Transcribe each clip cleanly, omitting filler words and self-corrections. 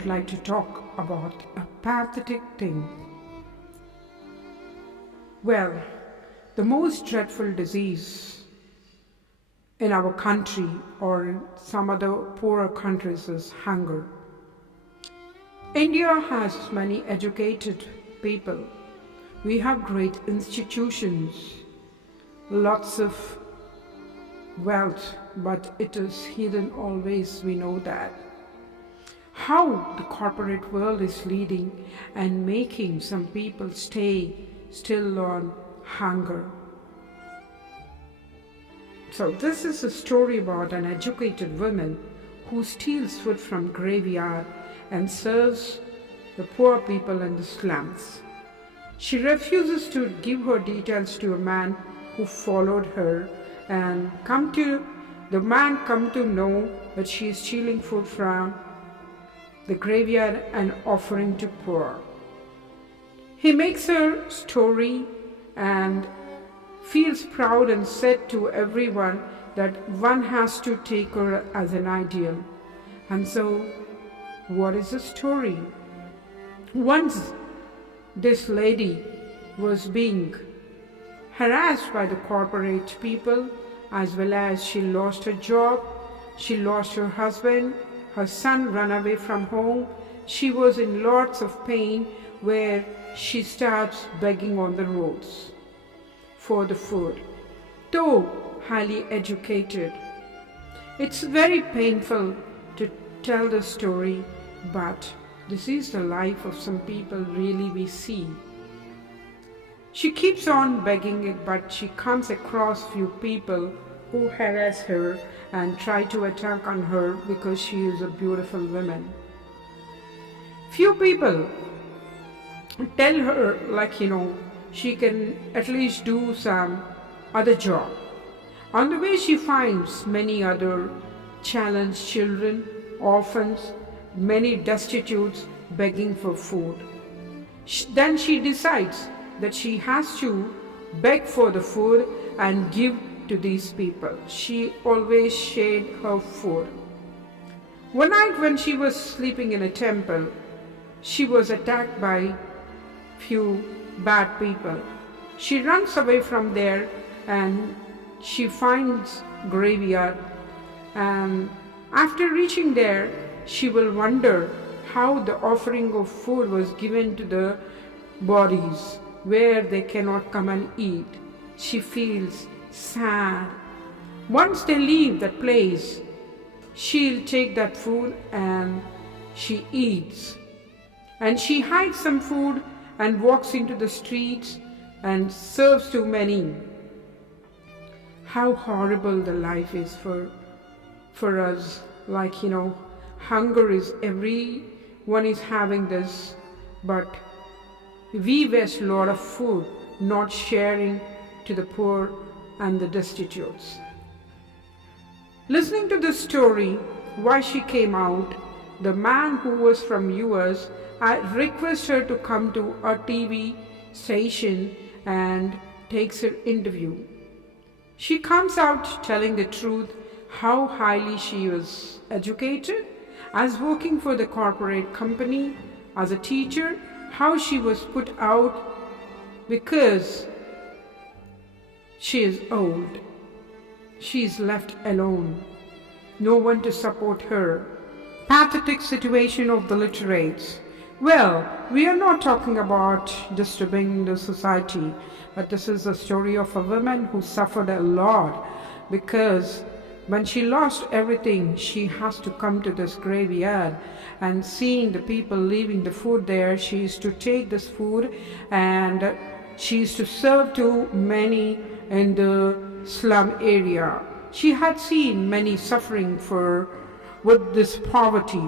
would like to talk about a pathetic thing. Well, the most dreadful disease in our country or in some other poorer countries is hunger. India has many educated people. We have great institutions, lots of wealth, but it is hidden always, we know that. How the corporate world is leading and making some people stay still on hunger. So this is a story about an educated woman who steals food from graveyard and serves the poor people in the slums. She refuses to give her details to a man who followed her and the man come to know that she is stealing food from the graveyard and offering to poor. He makes her story and feels proud and said to everyone that one has to take her as an ideal. And so, what is the story? Once this lady was being harassed by the corporate people, as well as she lost her job, she lost her husband, her son ran away from home. She was in lots of pain where she starts begging on the roads for the food. Though highly educated, it's very painful to tell the story, but this is the life of some people really we see. She keeps on begging it, but she comes across few people who harass her and try to attack on her because she is a beautiful woman. Few people tell her she can at least do some other job. On the way she finds many other challenged children, orphans, many destitutes begging for food. Then she decides that she has to beg for the food and give to these people. She always shared her food. One night when she was sleeping in a temple, she was attacked by few bad people. She runs away from there and she finds graveyard, and after reaching there she will wonder how the offering of food was given to the bodies where they cannot come and eat. She feels sad. Once they leave that place, she'll take that food and she eats. And she hides some food and walks into the streets and serves to many. How horrible the life is for us. Hunger is everyone is having this, but we waste a lot of food not sharing to the poor and the destitutes. Listening to this story, why she came out, the man who was from US, I request her to come to a TV station and takes her interview. She comes out telling the truth, how highly she was educated, as working for the corporate company, as a teacher, how she was put out because she is old. She is left alone. No one to support her. Pathetic situation of the literates. Well, we are not talking about disturbing the society, but this is a story of a woman who suffered a lot because when she lost everything, she has to come to this graveyard, and seeing the people leaving the food there, she used to take this food and she used to serve to many in the slum area. She had seen many suffering with this poverty,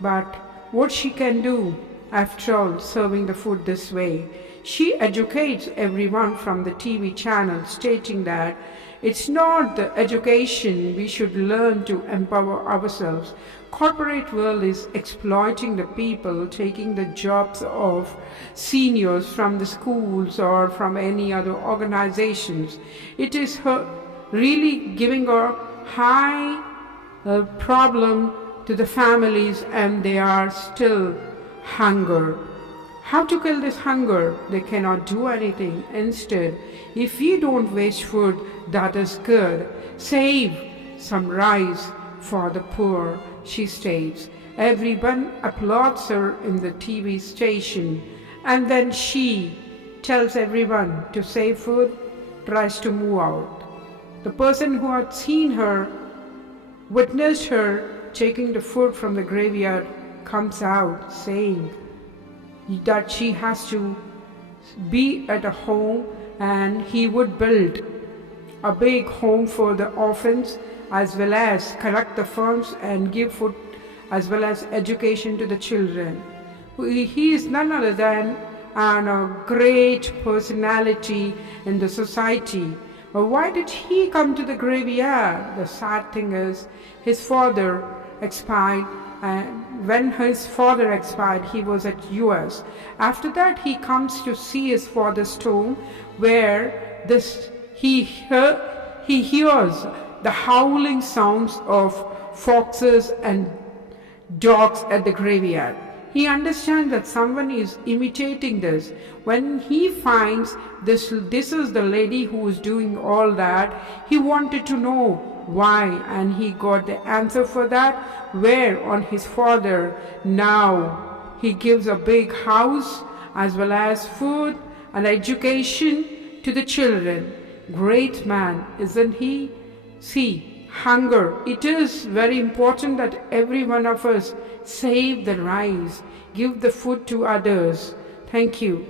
but what she can do after all serving the food this way? She educates everyone from the TV channel, stating that it's not the education we should learn to empower ourselves. Corporate world is exploiting the people, taking the jobs of seniors from the schools or from any other organizations. It is her really giving a high problem to the families and they are still hunger. How to kill this hunger? They cannot do anything. Instead, if we don't waste food that is good, save some rice for the poor, she states. Everyone applauds her in the TV station, and then she tells everyone to save food, tries to move out. The person who had seen her, witnessed her taking the food from the graveyard, comes out saying that she has to be at a home and he would build a big home for the orphans as well as collect the funds and give food as well as education to the children. He is none other than a great personality in the society. But why did he come to the graveyard? The sad thing is his father expired, and when his father expired he was at US. After that he comes to see his father's tomb where he hears the howling sounds of foxes and dogs at the graveyard. He understands that someone is imitating this. When he finds this is the lady who is doing all that, he wanted to know why, and he got the answer for that, where on his father now he gives a big house as well as food and education to the children. Great man, isn't he? See, hunger. It is very important that every one of us save the rice, give the food to others. Thank you.